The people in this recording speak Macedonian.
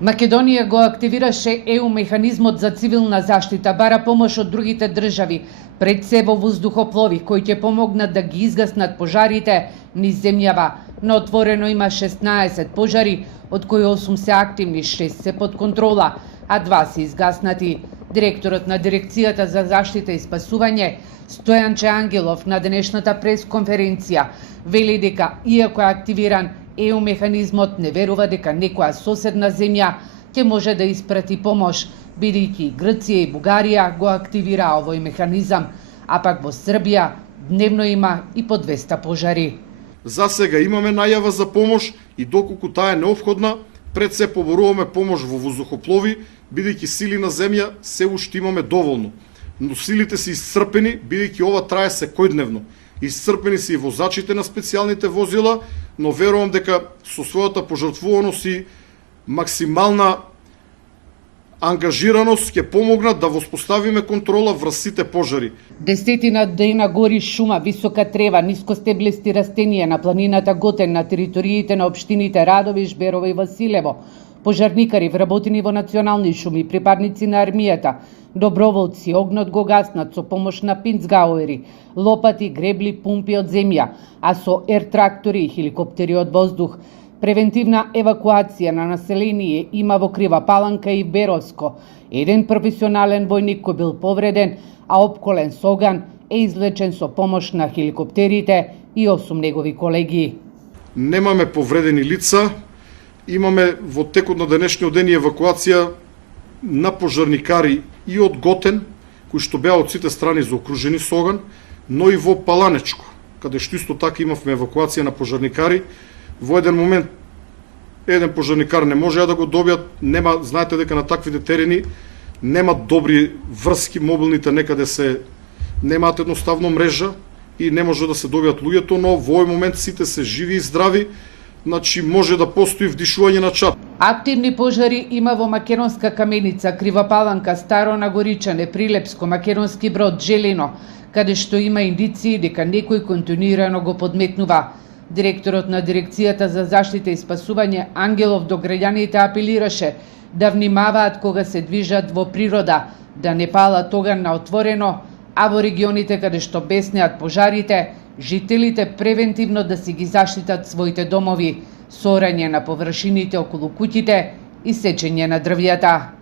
Македонија го активираше ЕУ механизмот за цивилна заштита, бара помош од другите држави, пред се во воздухоплови кои ќе помогнат да ги изгаснат пожарите низ земјава. На отворено има 16 пожари, од кои 8 се активни, 6 се под контрола, а 2 се изгаснати. Директорот на Дирекцијата за заштита и спасување, Стојанче Ангелов, на денешната пресконференција вели дека, иако е активиран ЕУ механизмот, не верува дека некоја соседна земја ќе може да испрати помош, бидејќи Грција и Бугарија го активира овој механизам, а пак во Србија дневно има и по 200 пожари. За сега имаме најава за помош и доколку таа е неопходна, пред се поборуваме помош во воздухоплови, бидејќи сили на земја се уште имаме доволно. Но силите се исцрпени, бидејќи ова трае секојдневно. Исцрпени се и возачите на специјалните возила, но верувам дека со својата пожртвуваност и максимална ангажираност ќе помогнат да воспоставиме контрола врз сите пожари. Десетина дена гори шума, висока трева, нискостеблести растенија на планината Готен на териториите на општините Радови, Жберово и Василево. Пожарникари вработени во национални шуми, припадници на армијата, доброволци, огнот го гаснат со помош на пинцгауери, лопати, гребли, пумпи од земја, а со ер-трактори и хеликоптери од воздух. Превентивна евакуација на население има во Крива Паланка и Беровско. Еден професионален војник кој бил повреден, а опколен со оган, е извлечен со помош на хеликоптерите и 8 негови колеги. Немаме повредени лица, имаме во текот на денешниот ден и евакуација на пожарникари и од Готен, кои што беа од сите страни заокружени со оган, но и во Паланечко, каде што исто така имавме евакуација на пожарникари. Во еден момент еден пожарникар не можеа да го добијат, знаете дека на таквите терени немаат добри врски, мобилните некаде немаат едноставно мрежа и не може да се добијат луѓето, но во овој момент сите се живи и здрави, значи може да постои вдишување на чад. Активни пожари има во Македонска Каменица, Крива Паланка, Старо Нагоричане, Прилепско, Македонски Брод, Желино, каде што има индиции дека некој континуирано го подметнува. Директорот на Дирекцијата за заштита и спасување Ангелов до граѓаните апелираше да внимаваат кога се движат во природа, да не палат оган на отворено, а во регионите каде што беснеат пожарите, жителите превентивно да си ги заштитат своите домови, со орање на површините околу куќите и сечење на дрвјата.